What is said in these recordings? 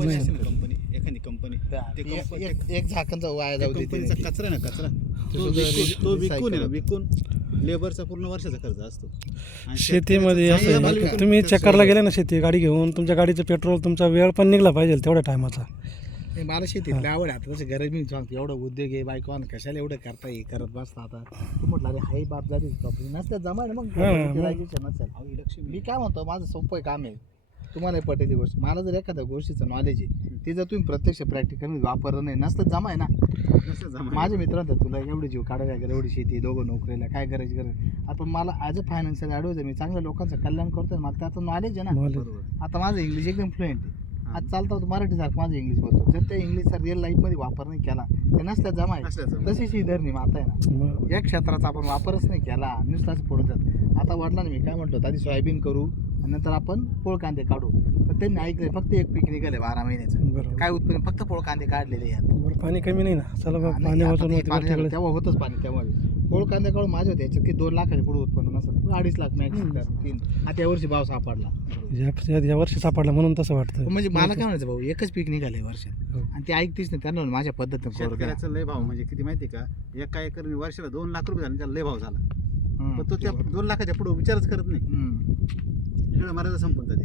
Company नाही. Company एखादी company एक झाकणचा वाया जाऊ दे कंपनीचा कचरा आहे ना कचरा तो विकून आहे ना विकून लेबरचा पूर्ण वर्षाचा खर्च असतो आणि शेतीमध्ये असं शेतकऱ्याचा आहे चांगला की तुम्ही माल चक्करला गेले ना शेती गाडी घेऊन तुमच्या गाडीचं पेट्रोल तुमचा वेळ पण निघला पाहिजे तेवढ्या टायमाचा. मला शेतीतली आवड आहे. आता तशी गरज मी सांगतो एवढं उद्योग आहे बायको कशाला एवढं करता ये करत बसता. आता तू म्हटलं अरे हाय बाप झाली नसत्या जमा ना मग नसेल. मी काय म्हणतो माझं सोपं काम आहे तुम्हाला पटेल ही गोष्ट. मला जर एखाद्या गोष्टीचं नॉलेज आहे ते जर तुम्ही प्रत्यक्ष प्रॅक्टिकल वापरलं नाही नसतं जमा आहे ना. माझे मित्र म्हणतात तुला एवढी जीव काढायला गेला एवढी शेती दोघं नोकरीला काय करायची गरज. आता मला ॲज अ फायनान्शियल ॲडवायझर मी चांगल्या लोकांचं कल्याण करतोय मला त्याचं नॉलेज आहे ना. आता माझं इंग्लिश एकदम फ्लुएंट आहे. आज चालतं होतं मराठीसारखं माझं इंग्लिश बोलतो. जर त्या इंग्लिशचा रिअल लाईफमध्ये वापर नाही केला ते नसल्या जमा आहे तशीच ही धरणी माता आहे ना. या क्षेत्राचा आपण वापरच नाही केला नुसताच पडून जात. आता वाटलं ना मी काय म्हणतो आधी सोयाबीन करू आणि नंतर आपण पोळ कांदे काढू. पण त्यांनी ऐकलं फक्त एक पीक निघाले 12 महिन्याचं काय उत्पन्न फक्त पोळ कांदे काढलेले आहेत. पाणी कमी नाही ना चला बा पाणी वाचून तेव्हा होतच पाणी तेव्हा पोळ कांदे काढून माझे होते याच्यात की 2 लाखाच्या पुढे उत्पन्न नसतं 2.5 लाख मॅक्सिमम 3. आता यावर्षी भाव सापडला या वर्षी सापडला म्हणून तसं वाटतं. म्हणजे मला काय म्हणायचं भाऊ एकच पीक निघाले वर्षात आणि ते ऐकतीच नाही त्यांना माझ्या पद्धतीने शेतकऱ्याचा लय भाव म्हणजे किती माहिती का एका एकर वर्षाला 2 लाख रुपये झाले त्याला लय भाव झाला. पण तो त्या 2 लाखाच्या पुढे विचारच करत नाही. मर्यादा संपून जाते.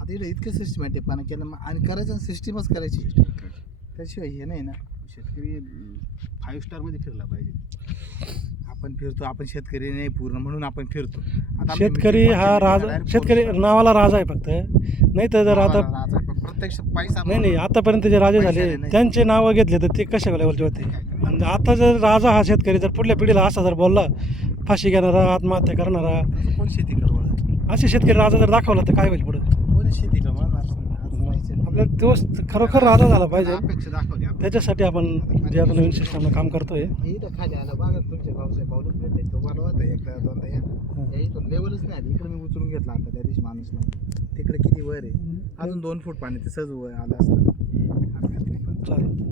आता इकडे इतकं सिस्टमॅटिक पाणी केलं आणि करायचं सिस्टीमच करायची त्याशिवाय हे नाही ना. शेतकरी 5 स्टारमध्ये फिरला पाहिजे. आपण फिरतो आपण शेतकरी नाही पूर्ण म्हणून आपण फिरतो. आता शेतकरी हा राजा शेतकरी नावाला राजा आहे फक्त. नाही तर जर आता प्रत्यक्ष पैसा नाही आतापर्यंत जे राजे झाले त्यांचे नावं घेतले तर ते कशा लेवलचे होते. आणि आता जर राजा हा शेतकरी जर पुढल्या पिढीला असा जर बोलला फाशी घेणारा आत्महत्या करणारा कोण शेती करवळ असे शेतकरी राजा जर दाखवला तर काय होईल पुढे. कोण शेती करवळ आपल्या तो खरोखर राजा झाला पाहिजे. अपेक्षा दाखवली त्याच्यासाठी आपण जे आता नवीन सिस्टमला काम करतोय. इथं खाली आला बघा तुमच्या भाऊसाहेब पाऊलच भेटले तो मला होता एकदा दोनदा या इथून लेवलच नाही आली. इकडे मी उचलून घेतला आता त्या दिवशी माणूसला तिकडे किती वर आहे अजून 2 फूट पाणी ते सहज वर आलं असतं. चालेल.